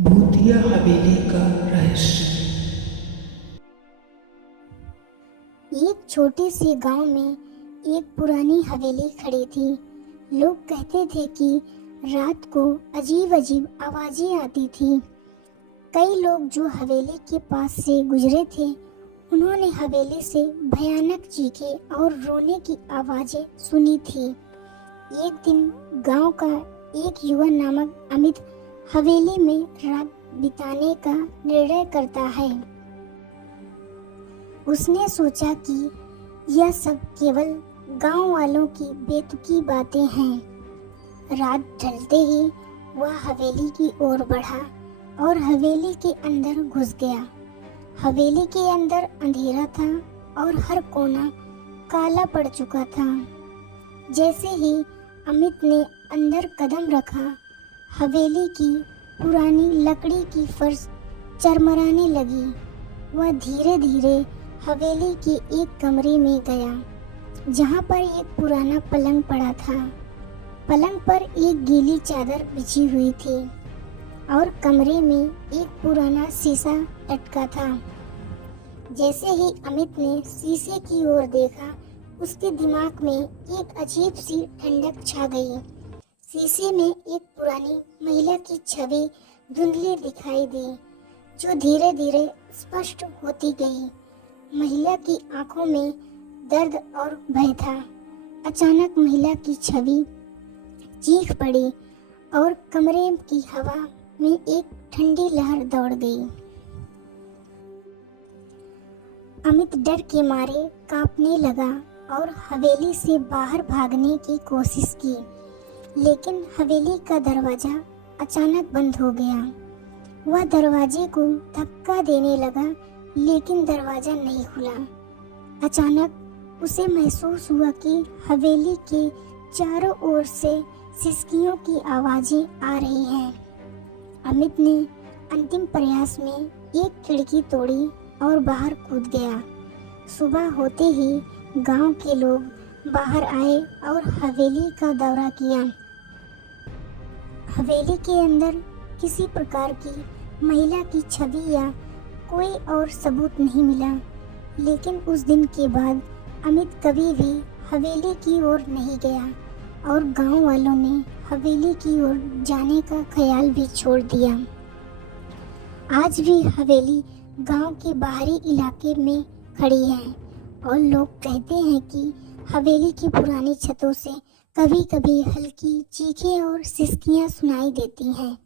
भूतिया हवेली का रहस्य। एक छोटे से गांव में एक पुरानी हवेली खड़ी थी। लोग कहते थे कि रात को अजीब अजीब आवाजें आती थी। कई लोग जो हवेली के पास से गुजरे थे उन्होंने हवेली से भयानक चीखें और रोने की आवाजें सुनी थी। एक दिन गांव का एक युवा नामक अमित हवेली में रात बिताने का निर्णय करता है। उसने सोचा कि यह सब केवल गांव वालों की बेतुकी बातें हैं। रात ढलते ही वह हवेली की ओर बढ़ा और हवेली के अंदर घुस गया। हवेली के अंदर अंधेरा था और हर कोना काला पड़ चुका था। जैसे ही अमित ने अंदर कदम रखा, हवेली की पुरानी लकड़ी की फर्श चरमराने लगी। वह धीरे धीरे हवेली के एक कमरे में गया जहाँ पर एक पुराना पलंग पड़ा था। पलंग पर एक गीली चादर बिछी हुई थी और कमरे में एक पुराना शीशा लटका था। जैसे ही अमित ने शीशे की ओर देखा, उसके दिमाग में एक अजीब सी ठंडक छा गई। शीशे में एक पुरानी महिला की छवि धुंधली दिखाई दी, जो धीरे धीरे स्पष्ट होती गई। महिला की आंखों में दर्द और भय था। अचानक महिला की छवि चीख पड़ी और कमरे की हवा में एक ठंडी लहर दौड़ गई। अमित डर के मारे कांपने लगा और हवेली से बाहर भागने की कोशिश की, लेकिन हवेली का दरवाजा अचानक बंद हो गया। वह दरवाजे को धक्का देने लगा, लेकिन दरवाजा नहीं खुला। अचानक उसे महसूस हुआ कि हवेली के चारों ओर से सिसकियों की आवाजें आ रही हैं। अमित ने अंतिम प्रयास में एक खिड़की तोड़ी और बाहर कूद गया। सुबह होते ही गांव के लोग बाहर आए और हवेली का दौरा किया। हवेली के अंदर किसी प्रकार की महिला की छवि या कोई और सबूत नहीं मिला, लेकिन उस दिन के बाद अमित कभी भी हवेली की ओर नहीं गया और गांव वालों ने हवेली की ओर जाने का ख्याल भी छोड़ दिया। आज भी हवेली गांव के बाहरी इलाके में खड़ी है और लोग कहते हैं कि हवेली की पुरानी छतों से कभी कभी हल्की चीखें और सिसकियां सुनाई देती हैं।